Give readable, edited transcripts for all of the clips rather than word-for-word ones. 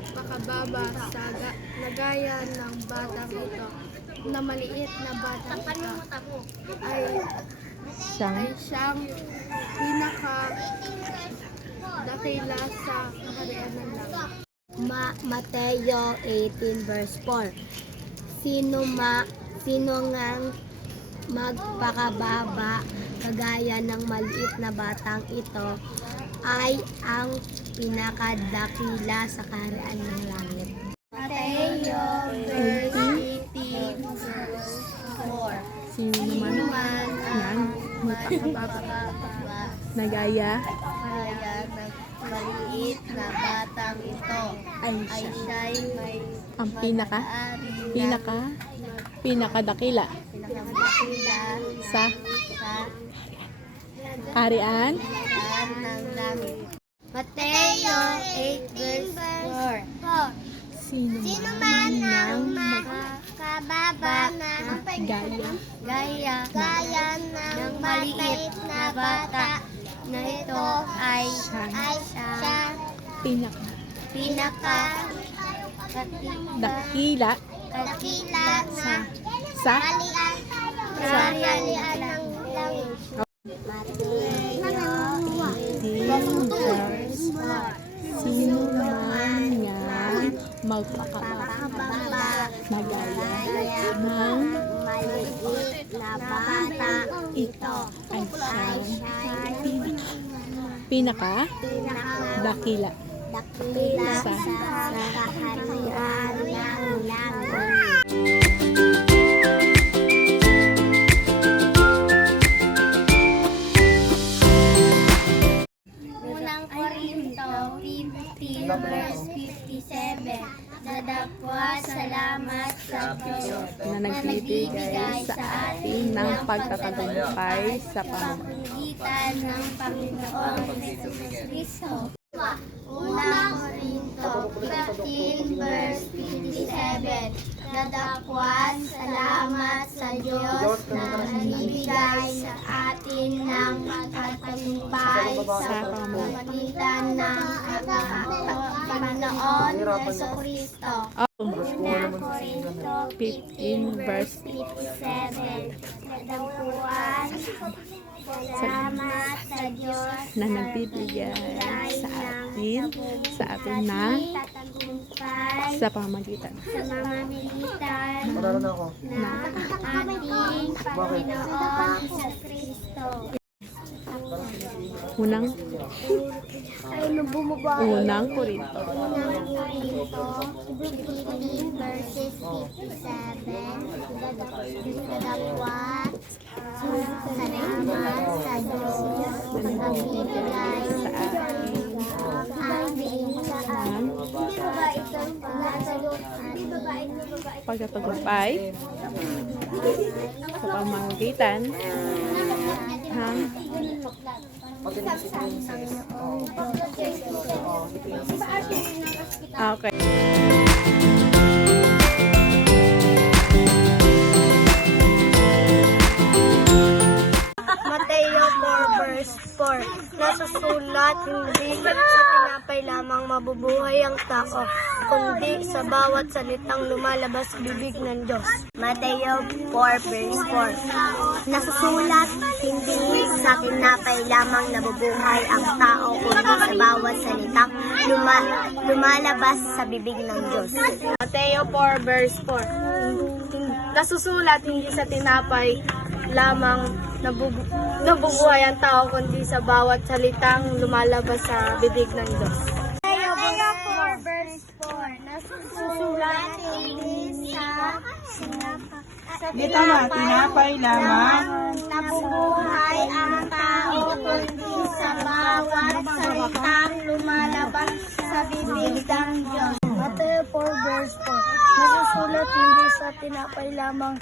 magpakababa sa nagaya ng batang ito, na maliit na batang ito ay siyang pinakadakila sa kaharian ng langit. Mateo 18 verse 4. Sino ngang magpakababa kagaya ng maliit na batang ito ay ang pinakadakila sa kaharian ng langit. Mateo verse 18 verse 4. Sino naman yan magpakababa nagaya ng maliit na batang ito Ay siya'y may ang pinakadakila sa kaharian ng langit. Mateo 8 verse 4. sino man ang magpakababa gaya ng maliit na bata na ito ay siya dakila sa kaharian ng langit. sino man nga magpakababa nagaya ng maliit na bata ito ay siyang pinakadakila dakila sa sa kaharian ng langit. Unang Korinto 15 verse 57. Dadapwa salamat sa Diyos na nagbibigay sa atin ng pagkatagumpay sa pamamagitan ng Panginoong Jesucristo. Unang Korinto 15 verse 57. Dadakwan salamat sa Diyos na nagbibigay sa atin ng pagkatagumpay sa pamamagitan ng Panginoon Jesucristo. Unang Korinto 15 verse 57. Dadakwan salamat sa Diyos na nagbibigay sa atin ng tagumpay sa pamamagitan sa mamamagitan na ating Panginoon Jesucristo. unang Bumaba. unang Korinto Unang Korinto 15 verses 57. Dadakwan salamat sa Diyos na nagbibigay sa ating pagkatagumpay sa pamamagitan ng okay. Mateo 4 verse 4. Nasusulat, hindi sa tinapay lamang mabubuhay ang tao, kundi sa bawat salitang lumalabas sa bibig ng Diyos. Mateo 4 verse 4. Nasusulat, hindi sa tinapay lamang nabubuhay ang tao, kundi sa bawat salitang lumalabas sa bibig ng Diyos. Mateo 4 verse 4. Nasusulat, hindi sa tinapay lamang nabubuhay ang tao, kundi sa bawat salitang lumalabas sa bibig ng Diyos. Mateo 4 verse 4. Nasusulat, hindi sa tinapay lamang nabubuhay ang tao, kundi sa bawat salitang lumalabas sa bibig ng Diyos. Mateo 4 verse 4. Nasusulat, hindi sa tinapay lamang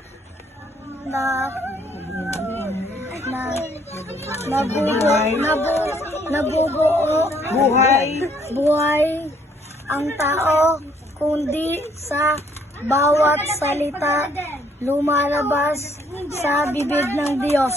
buhay ang tao, kundi sa bawat salita lumalabas sa bibig ng Diyos.